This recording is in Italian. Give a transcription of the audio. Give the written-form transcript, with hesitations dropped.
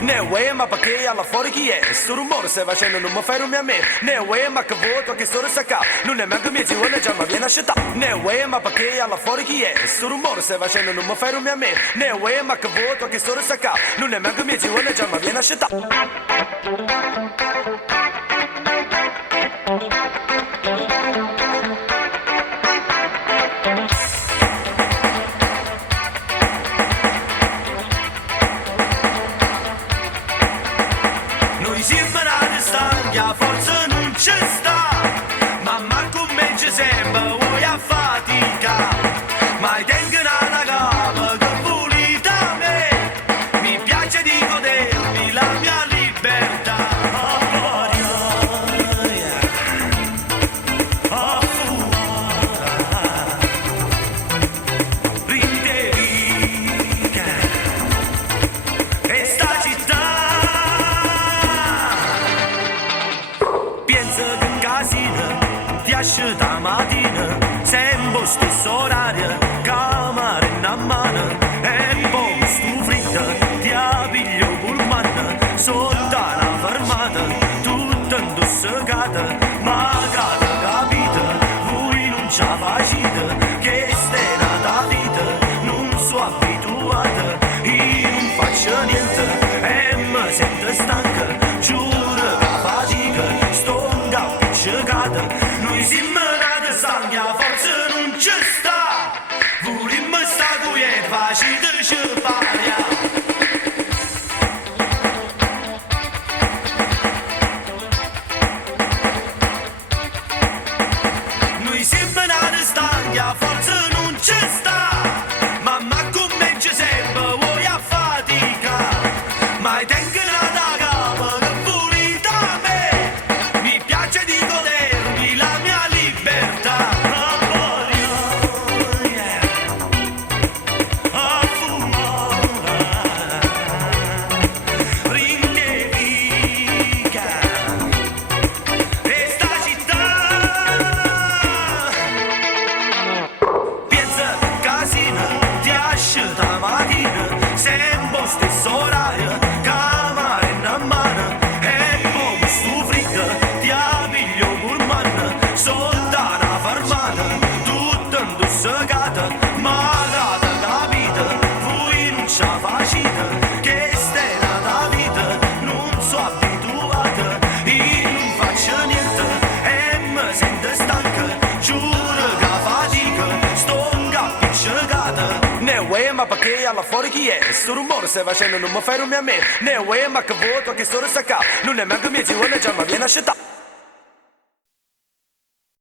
Ne uè ma perché alla fuori chi è? Sto rumore stai facendo non mi fai rumore a me. Ne uè ma che voto che sto sacca. Non è manco mezzo vuole già ma viene a scelta. Ne uè ma perché alla fuori chi è? Sto rumore stai facendo non mi fai rumore a me. Ne uè ma che voto che sto sacca. Non è manco mezzo vuole già ma viene a scelta. Noi siamo nati stanchi, a forza non ci sta. Mamma come ci sembra, vuoi a fatica. Ma tengono una capa che volete a me. Mi piace di godermi la mia libertà. Esce da mattina, sempre stesso orario, camera in mano, e poi stu fritta, ti piglio pullman, sotto la fermata, tutta indossacata, ma cata capita, voi non ci facite, che stai nata vita, non so abituata, io non faccio niente, e mi sento stanca, giuro che fatica, sto un capo piccicata. Noi siamo nati stanchi, a forza non ci sta. Volimmo sta quiet, facile ci paglia. Noi siamo nati stanchi, a forza non ci sta. Mamma come ci sembra, vuoi a fatica. Ma tengo una capa che volete a me. Mi piace di godermi la mia libertà. A fumare, rindevica, e sta città. Pensa che casino, ti esce da mattina, sempre stesso orario, camera in mano, e poi stu fritta, ti piglio pullman, sotto una fermata, tutta indossacata, ma cata capita, voi non ci facite, che stai nata vita, non so abituata, io non faccio niente, e mi sento stanca, giuro che fatica, sto un capo piccicata. Ne uè ma perché alla fuori chi è? Sto rumore stai facendo non mi fai rumore a me. Ne uè ma che voto che sto sacca. Non è manco mezzo vuole già ma viene a scelta.